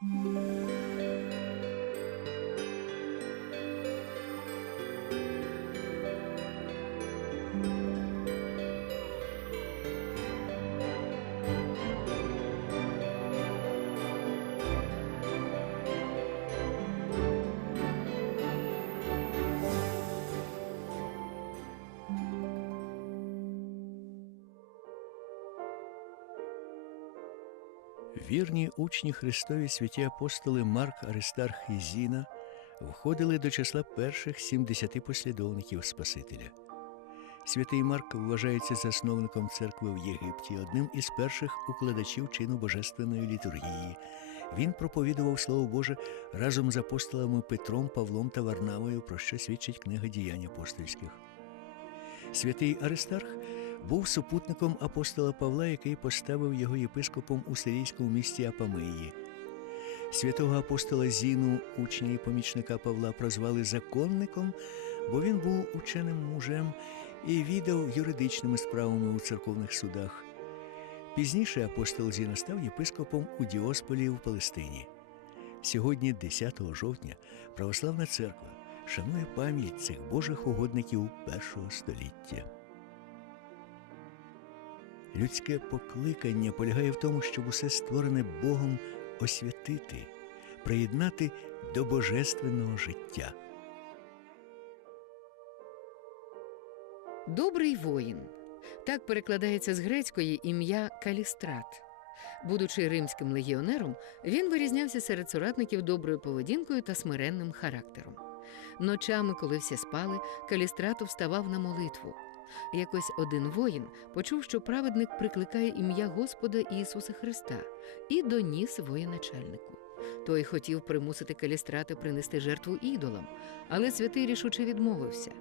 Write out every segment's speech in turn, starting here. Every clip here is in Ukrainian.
Música Вірні учні Христові святі апостоли Марк, Аристарх і Зіна входили до числа перших 70 послідовників Спасителя. Святий Марк вважається засновником церкви в Єгипті, одним із перших укладачів чину божественної літургії. Він проповідував Слово Боже разом з апостолами Петром, Павлом та Варнавою, про що свідчить книга діянь апостольських. Святий Аристарх був супутником апостола Павла, який поставив його єпископом у сирійському місті Апамеї. Святого апостола Зіну, учня і помічника Павла, прозвали законником, бо він був ученим мужем і відав юридичними справами у церковних судах. Пізніше апостол Зіна став єпископом у Діосполі в Палестині. Сьогодні, 10 жовтня, православна церква шанує пам'ять цих божих угодників першого століття. Людське покликання полягає в тому, щоб усе створене Богом освятити, приєднати до божественного життя. Добрий воїн. Так перекладається з грецької ім'я Калістрат. Будучи римським легіонером, він вирізнявся серед соратників доброю поведінкою та смиренним характером. Ночами, коли всі спали, Калістрату вставав на молитву. Якось один воїн почув, що праведник прикликає ім'я Господа Ісуса Христа і доніс воєначальнику. Той хотів примусити Калістрата принести жертву ідолам, але святий рішуче відмовився.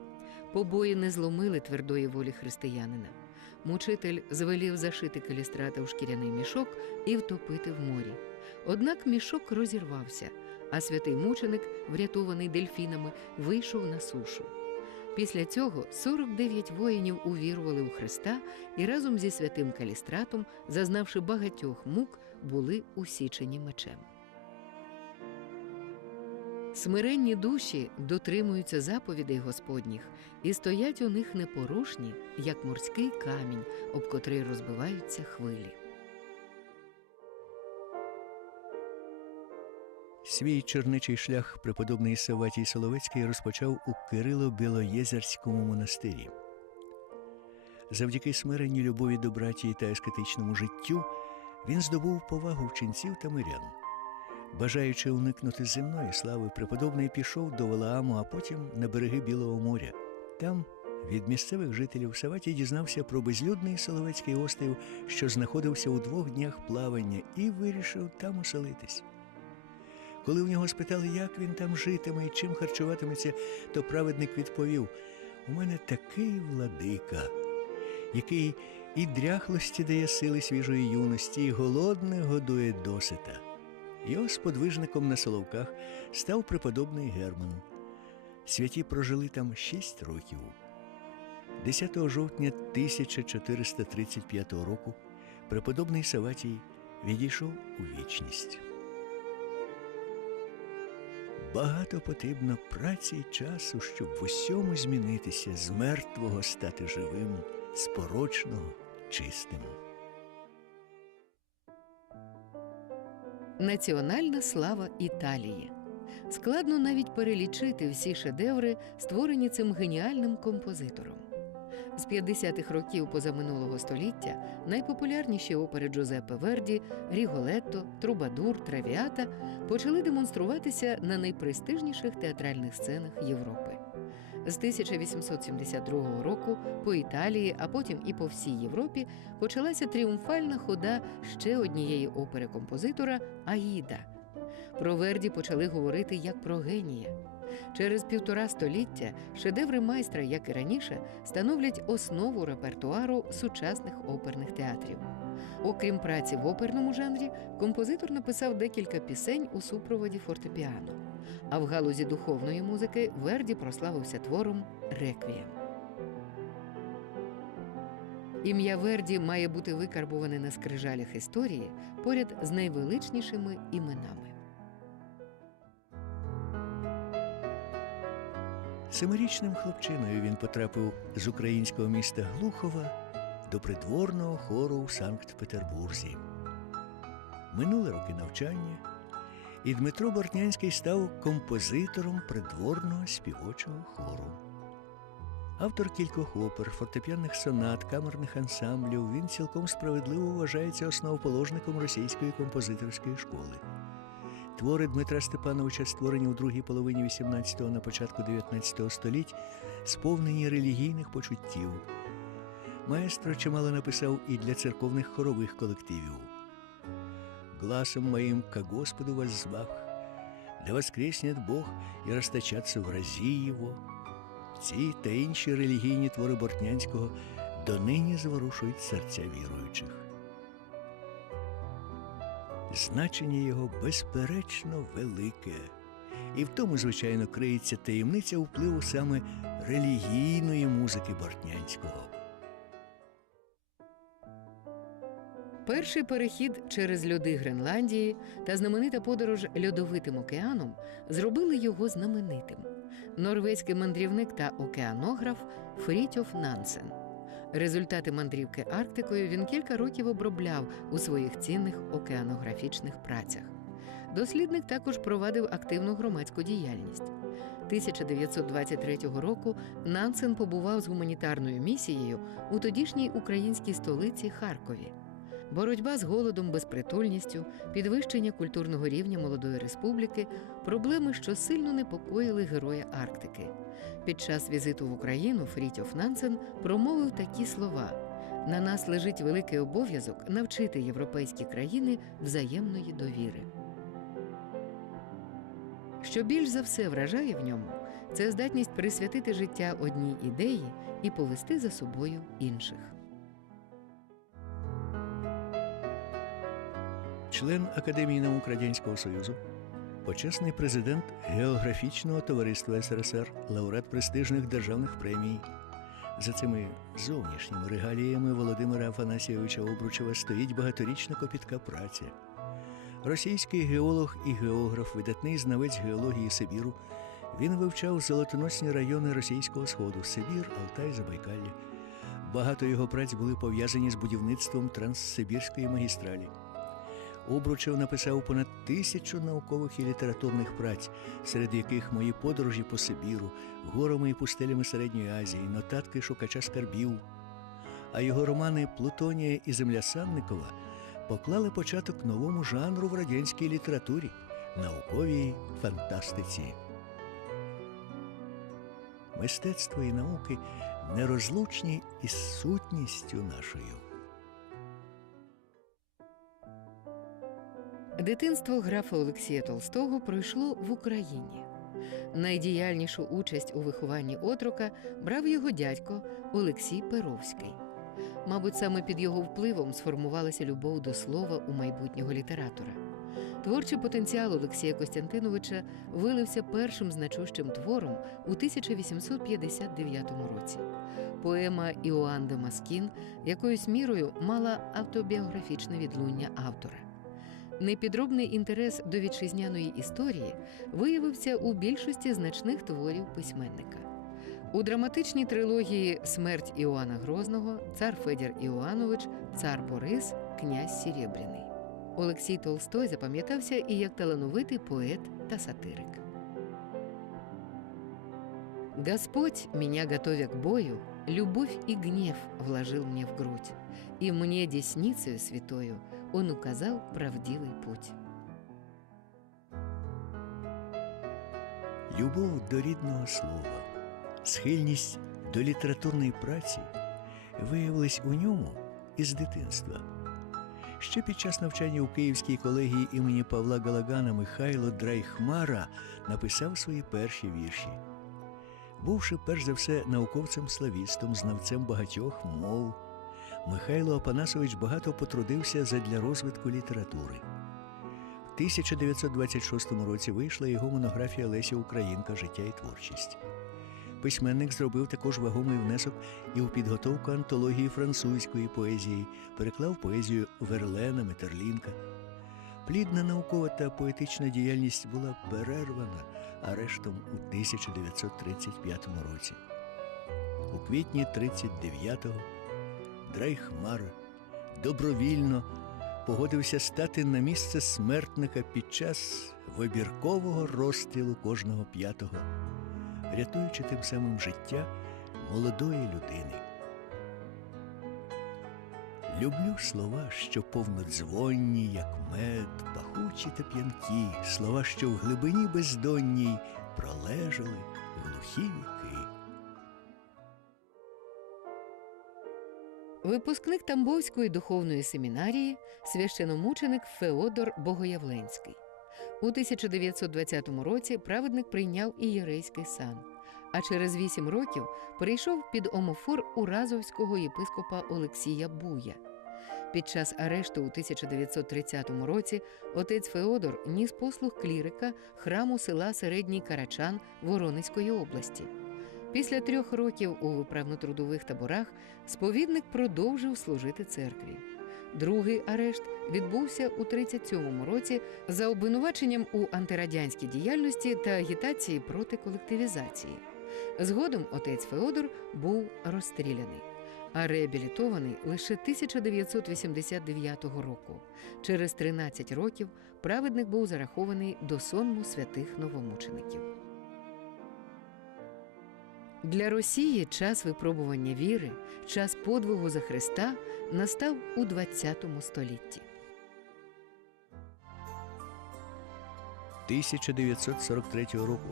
Побої не зломили твердої волі християнина. Мучитель звелів зашити калістрата у шкіряний мішок і втопити в морі. Однак мішок розірвався, а святий мученик, врятований дельфінами, вийшов на сушу. Після цього 49 воїнів увірували у Христа і разом зі святим калістратом, зазнавши багатьох мук, були усічені мечем. Смиренні душі дотримуються заповідей Господніх і стоять у них непорушні, як морський камінь, об котрий розбиваються хвилі. Свій черничий шлях преподобний Саватій Соловецький розпочав у Кирило-Білоєзерському монастирі. Завдяки смиренній любові до братії та ескетичному життю він здобув повагу вченців та мирян. Бажаючи уникнути земної слави, преподобний пішов до Валааму, а потім на береги Білого моря. Там від місцевих жителів Саватій дізнався про безлюдний Соловецький острів, що знаходився у двох днях плавання, і вирішив там оселитись. Коли в нього спитали, як він там житиме і чим харчуватиметься, то праведник відповів: У мене такий владика, який і дряхлості дає сили свіжої юності, і голодне годує досита. Його сподвижником на Соловках став преподобний Герман. Святі прожили там шість років. 10 жовтня 1435 року преподобний Саватій відійшов у вічність. Багато потрібно праці й часу, щоб в усьому змінитися, з мертвого стати живим, з порочного чистим. Національна слава Італії. Складно навіть перелічити всі шедеври, створені цим геніальним композитором. З 50-х років позаминулого століття найпопулярніші опери Джузеппе Верді, Ріголетто, Трубадур, Травіата почали демонструватися на найпрестижніших театральних сценах Європи. З 1872 року по Італії, а потім і по всій Європі почалася тріумфальна хода ще однієї опери композитора Аїда. Про Верді почали говорити як про генія. Через півтора століття шедеври майстра, як і раніше, становлять основу репертуару сучасних оперних театрів. Окрім праці в оперному жанрі, композитор написав декілька пісень у супроводі фортепіано. А в галузі духовної музики Верді прославився твором Реквієм. Ім'я Верді має бути викарбуване на скрижалях історії поряд з найвеличнішими іменами. Семирічним хлопчиною він потрапив з українського міста Глухова до придворного хору у Санкт-Петербурзі. Минули роки навчання, і Дмитро Бортнянський став композитором придворного співочого хору. Автор кількох опер, фортепіанних сонат, камерних ансамблів, він цілком справедливо вважається основоположником російської композиторської школи. Твори Дмитра Степановича, створені у другій половині 18-го на початку 19 століть, сповнені релігійних почуттів. Маестро чимало написав і для церковних хорових колективів. «Гласом моим ко Господу воззвав, да воскреснет Бог і расточаться вразі Його». Ці та інші релігійні твори Бортнянського донині зворушують серця віруючих. Значення його безперечно велике, і в тому, звичайно, криється таємниця впливу саме релігійної музики Бортнянського. Перший перехід через льоди Гренландії та знаменита подорож льодовитим океаном зробили його знаменитим. Норвезький мандрівник та океанограф Фрітьоф Нансен. Результати мандрівки Арктикою він кілька років обробляв у своїх цінних океанографічних працях. Дослідник також провадив активну громадську діяльність. 1923 року Нансен побував з гуманітарною місією у тодішній українській столиці Харкові. Боротьба з голодом, безпритульністю, підвищення культурного рівня молодої республіки проблеми, що сильно непокоїли героя Арктики. Під час візиту в Україну Фрітьоф Нансен промовив такі слова: на нас лежить великий обов'язок навчити європейські країни взаємної довіри. Що більш за все вражає в ньому, це здатність присвятити життя одній ідеї і повести за собою інших. Член Академії наук Радянського Союзу, почесний президент Географічного товариства СРСР, лауреат престижних державних премій. За цими зовнішніми регаліями Володимира Афанасійовича Обручева стоїть багаторічна копітка праця. Російський геолог і географ, видатний знавець геології Сибіру, він вивчав золотоносні райони російського сходу Сибір, Алтай, Забайкалля. Багато його праць були пов'язані з будівництвом Транссибірської магістралі. Обручев написав понад тисячу наукових і літературних праць, серед яких мої подорожі по Сибіру, горами і пустелями Середньої Азії, нотатки шукача скарбів. А його романи Плутонія і Земля Санникова поклали початок новому жанру в радянській літературі науковій фантастиці. Мистецтво і науки нерозлучні із сутністю нашою. Дитинство графа Олексія Толстого пройшло в Україні. Найдіяльнішу участь у вихованні отрока брав його дядько Олексій Перовський. Мабуть, саме під його впливом сформувалася любов до слова у майбутнього літератора. Творчий потенціал Олексія Костянтиновича вилився першим значущим твором у 1859 році. Поема Іоанн де Маскін якоюсь мірою мала автобіографічне відлуння автора. Непідробний інтерес до вітчизняної історії виявився у більшості значних творів письменника. У драматичній трилогії Смерть Іоанна Грозного, Цар Федір Іоанович, Цар Борис, Князь Сірєбряний. Олексій Толстой запам'ятався і як талановитий поет та сатирик. Господь, меня готовя к бою, любовь и гнев вложил мне в грудь, и мне десницею святою Он указал правдивый путь. Любов до рідного слова, схильність до літературної праці виявились у ньому із дитинства. Ще під час навчання у Київській колегії імені Павла Галагана Михайло Драйхмара написав свої перші вірші. Бувши перш за все науковцем-славістом, знавцем багатьох мов, Михайло Апанасович багато потрудився задля розвитку літератури. В 1926 році вийшла його монографія Леся Українка Життя і творчість. Письменник зробив також вагомий внесок і у підготовку антології французької поезії, переклав поезію Верлена, Метерлінка. Плідна наукова та поетична діяльність була перервана арештом у 1935 році. У квітні 39-го Дрейхмар добровільно погодився стати на місце смертника під час вибіркового розстрілу кожного п'ятого, рятуючи тим самим життя молодої людини. Люблю слова, що повнодзвонні, як мед, пахучі та п'янкі, слова, що в глибині бездонній пролежали глухі віки. Випускник Тамбовської духовної семінарії, священомученик Феодор Богоявленський. У 1920 році праведник прийняв ієрейський сан, а через вісім років перейшов під омофор уразовського єпископа Олексія Буя. Під час арешту у 1930 році отець Феодор ніс послуг клірика храму села Середній Карачан Воронезької області. Після трьох років у виправно-трудових таборах сповідник продовжив служити церкві. Другий арешт відбувся у 37-му році за обвинуваченням у антирадянській діяльності та агітації проти колективізації. Згодом отець Феодор був розстріляний, а реабілітований лише 1989 року. Через 13 років праведник був зарахований до сонму святих новомучеників. Для Росії час випробування віри, час подвигу за Христа настав у ХХ столітті. 1943 року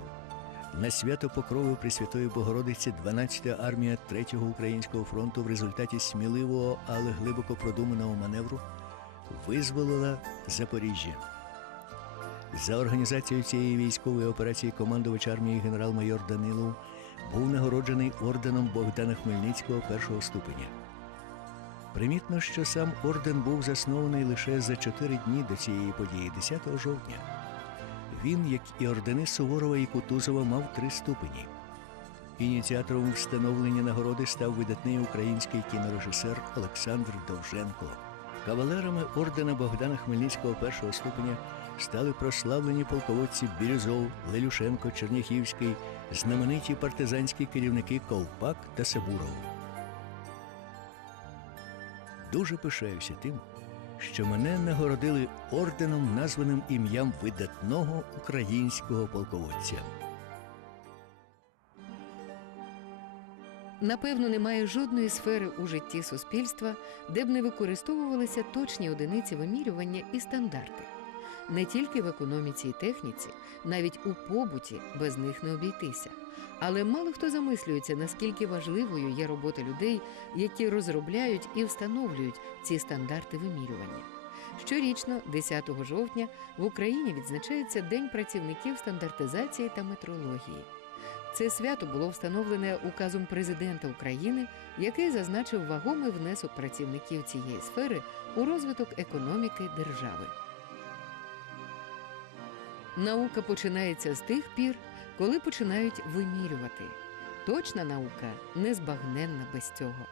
на свято Покрови Пресвятої Богородиці 12-та армія 3-го українського фронту в результаті сміливого, але глибоко продуманого маневру визволила Запоріжжя. За організацією цієї військової операції командувач армії генерал-майор Данилов був нагороджений орденом Богдана Хмельницького першого ступеня. Примітно, що сам орден був заснований лише за чотири дні до цієї події, 10 жовтня. Він, як і ордени Суворова і Кутузова, мав три ступені. Ініціатором встановлення нагороди став видатний український кінорежисер Олександр Довженко. Кавалерами ордена Богдана Хмельницького першого ступеня стали прославлені полководці Бірюзов, Лелюшенко, Черніхівський, знамениті партизанські керівники Ковпак та Сабуров. Дуже пишаюся тим, що мене нагородили орденом, названим ім'ям видатного українського полководця. Напевно, немає жодної сфери у житті суспільства, де б не використовувалися точні одиниці вимірювання і стандарти. Не тільки в економіці і техніці, навіть у побуті без них не обійтися. Але мало хто замислюється, наскільки важливою є робота людей, які розробляють і встановлюють ці стандарти вимірювання. Щорічно, 10 жовтня, в Україні відзначається День працівників стандартизації та метрології. Це свято було встановлене указом президента України, який зазначив вагомий внесок працівників цієї сфери у розвиток економіки держави. Наука починається з тих пір, коли починають вимірювати. Точна наука незбагненна без цього.